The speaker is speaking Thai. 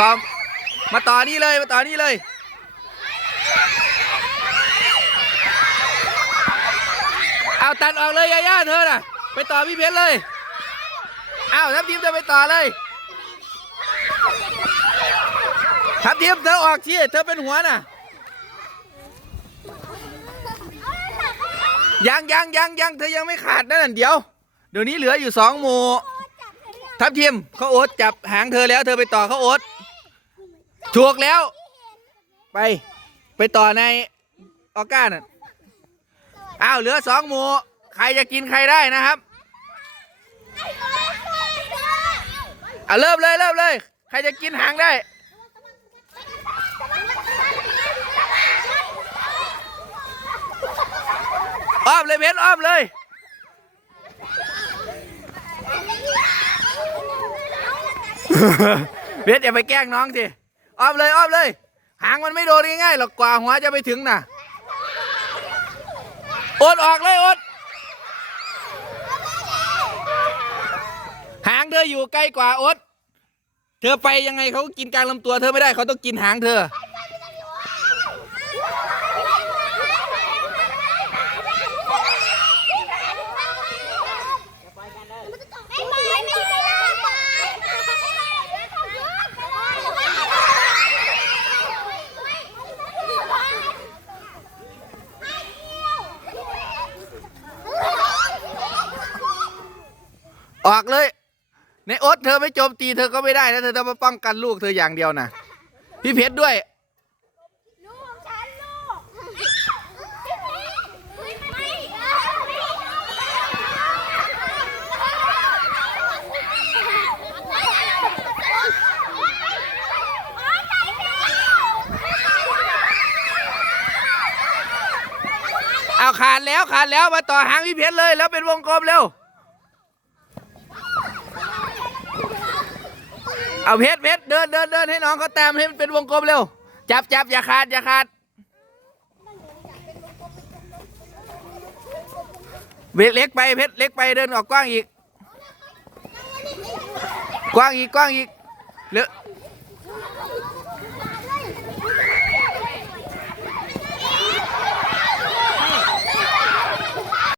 ต่อมาต่อนี่เลยมาต่อนี่เลยเอาตัดออกเลยยาย่าเธอน่ะ ไปต่อพี่เพชรเลยเอาทัพทีมเธอไปต่อเลยทัพทีมเธอออกที่เธอเป็นหัวน่ะยังยังยังยังเธอยังไม่ขาดนั่นนะเดี๋ยวเดี๋ยวนี้เหลืออยู่สองหมู่ทัพทีมเขาโอ๊ตจับหางเธอแล้วเธอไปต่อเขาโอ๊ต ถูกแล้ว ไป ไปต่อในออก้าน่ะอ้าวเหลือสองหมูใครจะกินใครได้นะครับอะเริ่มเลยเริ่มเลย ใครจะกินหางได้ อ้อมเลยเพชรอ้อมเลยเพชรอย่าไปแกล้งน้องสิ อ้อมเลยอ้อมเลย หางมันไม่โดนง่ายๆหรอกกว่าหัวจะไปถึงน่ะอดออกเลยอดหางเธออยู่ใกล้กว่าอดเธอไปยังไงเขากินกลางลำตัวเธอไม่ได้เขาต้องกินหางเธอ ไอ้ไม้ไม่ใช่ล่าไป ออกเลย ในโอ๊ตเธอไม่โจมตีเธอก็ไม่ได้นะเธอต้องมาป้องกันลูกเธออย่างเดียวนะพี่เพชรด้วย ลูกฉันลูกเอาขาดแล้วขาดแล้วมาต่อหางพี่เพชรเลย แล้วเป็นวงกลมเร็ว เอาเพชรเพชรเดินเดินเดินให้น้องเขาแต้มให้มันเป็นวงกลมเร็ว จับจับอย่าขาดอย่าขาดเวทเล็กไปเพชรเล็กไปเดินออกกว้างอีก กว้างอีกกว้างอีกเหลือ